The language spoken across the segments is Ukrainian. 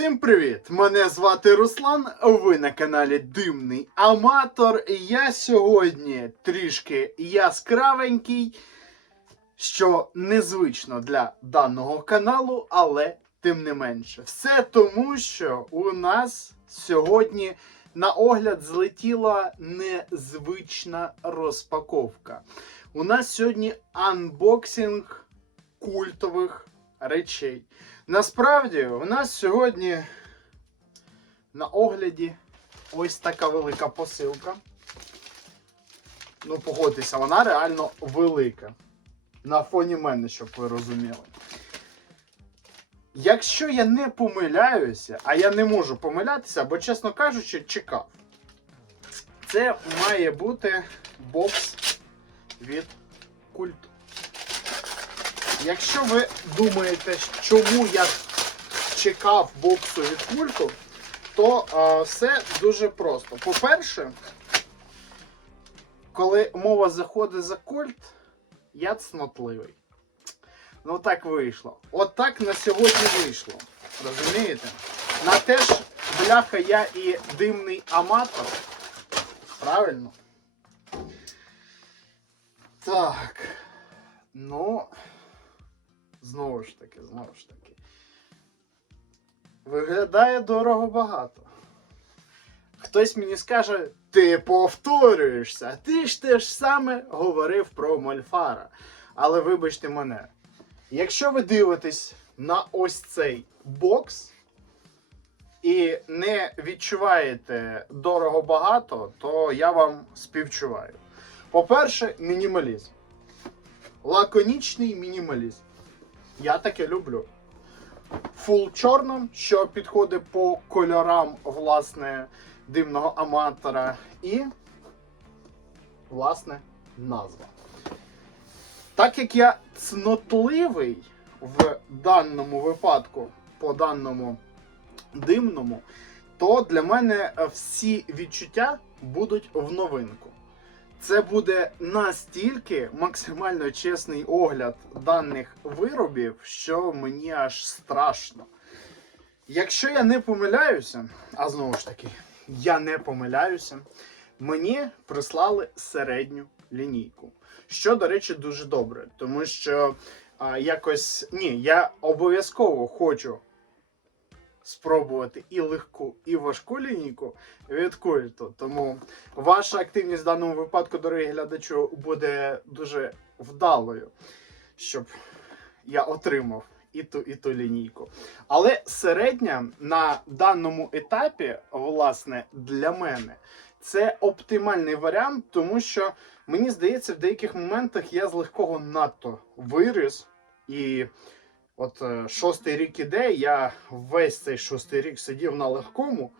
Всім привіт! Мене звати Руслан. Ви на каналі Димний Аматор. Я сьогодні трішки яскравенький, що незвично для даного каналу, але тим не менше. Все тому, що у нас сьогодні на огляд злетіла незвична розпаковка. У нас сьогодні анбоксинг культових речей. Насправді, у нас сьогодні на огляді ось така велика посилка. Ну, погодьтеся, вона реально велика. На фоні мене, щоб ви розуміли. Якщо я не помиляюся, а я не можу помилятися, бо, чесно кажучи, чекав. Це має бути бокс від культу. Якщо ви думаєте, чому я чекав боксу від культу, то а, все дуже просто. По-перше, коли мова заходить за культ, я цнотливий. Ну так вийшло. От так на сьогодні вийшло. Розумієте? На те ж, бляха, я і димний аматор. Правильно? Так. Ну. Знову ж таки, знову ж таки. Виглядає дорого багато. Хтось мені скаже, ти повторюєшся, ти ж те ж саме говорив про Мольфара. Але вибачте мене, якщо ви дивитесь на ось цей бокс і не відчуваєте дорого багато, то я вам співчуваю. По-перше, мінімалізм. Лаконічний мінімалізм. Я таке люблю. Фул чорно, що підходить по кольорам, власне, димного аматора. І, власне, назва. Так як я цнотливий в даному випадку, по даному димному, то для мене всі відчуття будуть в новинку. Це буде настільки максимально чесний огляд даних виробів, що мені аж страшно. Якщо я не помиляюся, а знову ж таки, я не помиляюся, мені прислали середню лінійку. Що, до речі, дуже добре, тому що а, якось ні, я обов'язково хочу спробувати і легку, і важку лінійку від культу. Тому ваша активність в даному випадку, дорогі глядачу, буде дуже вдалою, щоб я отримав і ту, і ту лінійку. Але середня на даному етапі, власне, для мене. Це оптимальний варіант, тому що мені здається, в деяких моментах я з легкого надто виріс. І от е, шостий рік іде, я весь цей шостий рік сидів на легкому.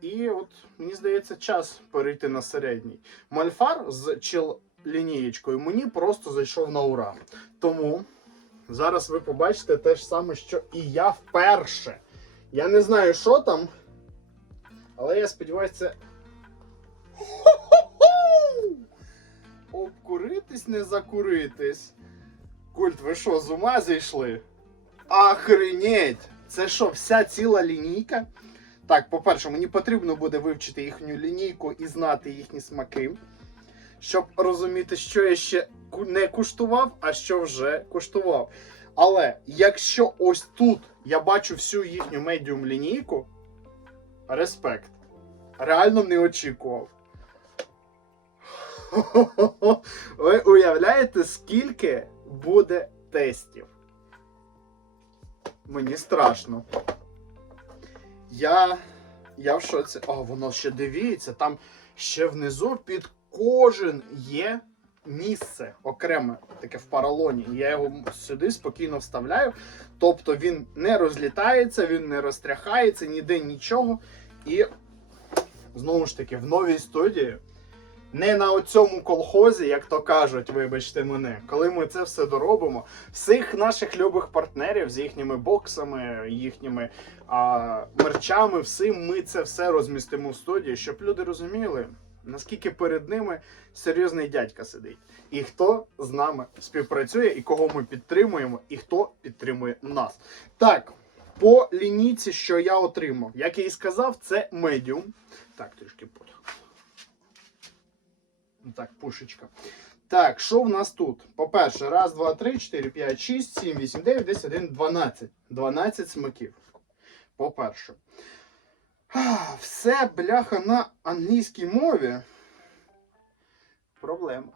І от мені здається, час перейти на середній. Мальфар з чил лінієчкою мені просто зайшов на ура. Тому зараз ви побачите те ж саме, що і я вперше. Я не знаю, що там, але я сподіваюся, це. Обкуритись, не закуритись. Культ, ви що, з ума зійшли? Охренеть! Це що, вся ціла лінійка? Так, по-перше, мені потрібно буде вивчити їхню лінійку і знати їхні смаки, щоб розуміти, що я ще не куштував, а що вже куштував. Але якщо ось тут я бачу всю їхню медіум лінійку, респект. Реально не очікував. Ви уявляєте, скільки буде тестів? Мені страшно. Я. Я в шоці. О, воно ще дивіться, там ще внизу під кожен є місце окреме, таке в паралоні. Я його сюди спокійно вставляю. Тобто він не розлітається, він не розтряхається, ніде нічого. І знову ж таки, в новій студії. Не на оцьому колхозі, як то кажуть, вибачте мене, коли ми це все доробимо, всіх наших любих партнерів з їхніми боксами, їхніми а, мерчами, всім ми це все розмістимо в студії, щоб люди розуміли, наскільки перед ними серйозний дядька сидить, і хто з нами співпрацює, і кого ми підтримуємо, і хто підтримує нас. Так, По лінійці, що я отримав, як я і сказав, це медіум. Так, трішки под. Так, пушечка. Так, що в нас тут? По-перше, раз, два, три, чотири, п'ять, шість, сім, вісім, дев'ять, десять, один, дванадцять. Дванадцять смаків. По-перше. Все, бляха, на англійській мові. Проблема.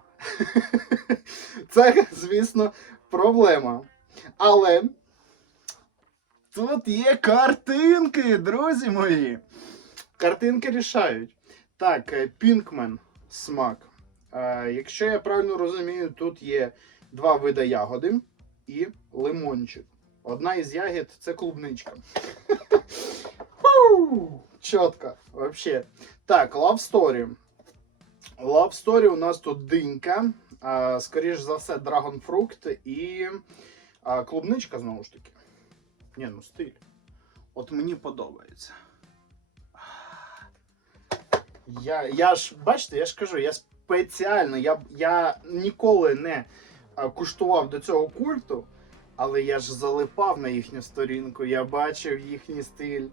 Це, звісно, проблема. Але тут є картинки, друзі мої. Картинки рішають. Так, е, Пінкмен смак. Е, Якщо я правильно розумію, тут є два види ягоди і лимончик. Одна із ягід це клубничка. Чітко, вообще. Так, Love Story. Love Story у нас тут динька. А, скоріш за все, Fruit і клубничка знову ж таки. Ні, ну стиль. От мені подобається. Я, я ж, бачите, я ж кажу, я спеціально, я, я ніколи не куштував до цього культу, але я ж залипав на їхню сторінку, я бачив їхній стиль.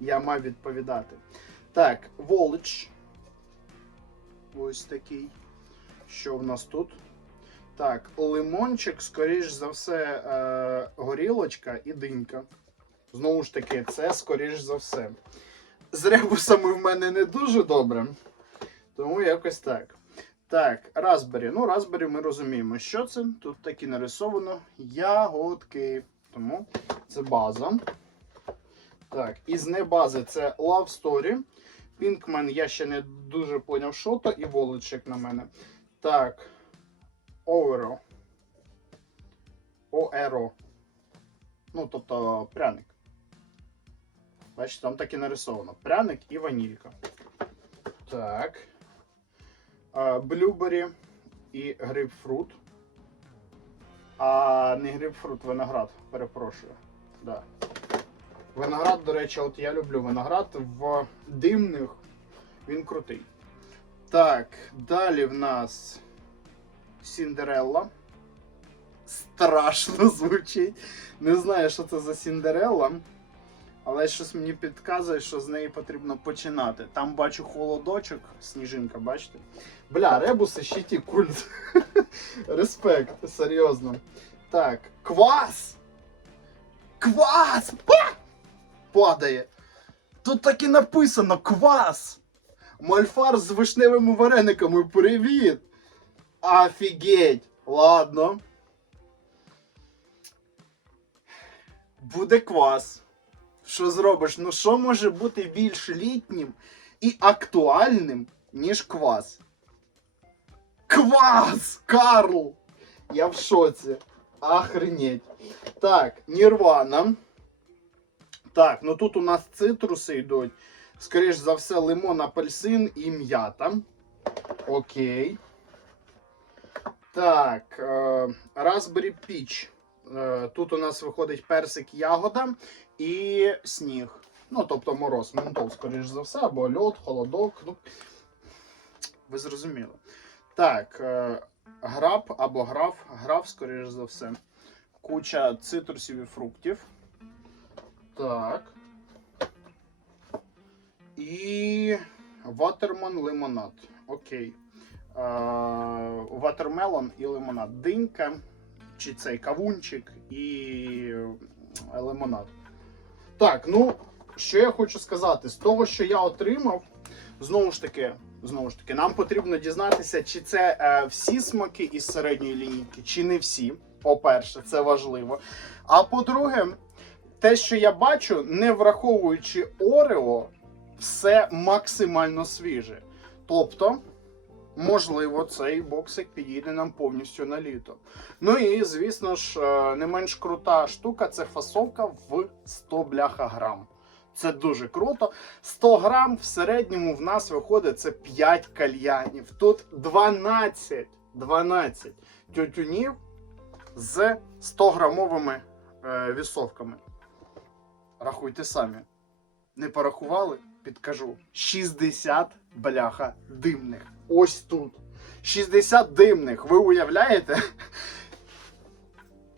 Я мав відповідати. Так, Волич. Ось такий. Що в нас тут? Так, лимончик, скоріш за все, е, горілочка і динька. Знову ж таки, це скоріш за все. З ребусами в мене не дуже добре. Тому якось так. Так, Raspberry. Ну, Raspberry ми розуміємо, що це. Тут так і нарисовано ягодки. Тому це база. Так, із небази це Love Story. Pinkman я ще не дуже поняв, що то, і волочек на мене. Так. Оверо. Оеро. Ну, тобто пряник. Бачите, там так нарисовано. Пряник і ванілька. Так. Блюбері і грейпфрут. А не грейпфрут, виноград, перепрошую. Да. Виноград, до речі, от я люблю виноград в димних. Він крутий. Так, далі в нас Сіндерелла. Страшно звучить. Не знаю, що це за Сіндерелла. Але щось мені підказує, що з неї потрібно починати. Там бачу холодочок, сніжинка, бачите? Бля, ребуси ще ті культ. Респект, серйозно. Так, квас! Квас! Па! Падає. Тут так і написано квас! Мальфар з вишневими варениками. Привіт! Офігеть! Ладно. Буде квас. Що зробиш? Ну що може бути більш літнім і актуальним, ніж квас? Квас! Карл! Я в шоці. Охренеть. Так, Нірвана. Так, ну тут у нас цитруси йдуть. Скоріш за все, лимон, апельсин і м'ята. Окей. Так, е, Raspberry Peach. Е, Тут у нас виходить персик ягода і сніг. Ну, тобто мороз, ментол, скоріш за все, або льод, холодок. Ну, ви зрозуміли. Так, е, граб або граф, граф, скоріш за все. Куча цитрусів і фруктів. Так. І ватерман лимонад. Окей. Ватермелон і лимонад. Динька, чи цей кавунчик і лимонад. Так, ну, що я хочу сказати, з того, що я отримав, знову ж таки, знову ж таки, нам потрібно дізнатися, чи це е, всі смаки із середньої лінійки, чи не всі. По-перше, це важливо. А по-друге, те, що я бачу, не враховуючи Орео, все максимально свіже. Тобто, можливо, цей боксик підійде нам повністю на літо. Ну і, звісно ж, е, не менш крута штука це фасовка в 100 бляха грам. Це дуже круто. 100 грам в середньому в нас виходить це 5 кальянів. Тут 12, 12 тютюнів з 100 грамовими е, вісовками. Рахуйте самі. Не порахували? Підкажу. 60 бляха димних. Ось тут. 60 димних. Ви уявляєте?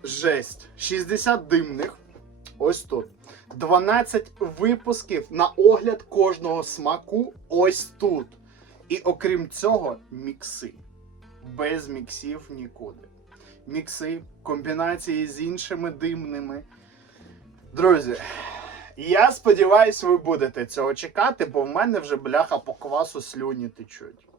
Жесть. 60 димних. ось тут. 12 випусків на огляд кожного смаку ось тут. І окрім цього, мікси. Без міксів нікуди. Мікси, комбінації з іншими димними. Друзі, я сподіваюся, ви будете цього чекати, бо в мене вже бляха по квасу слюні течуть.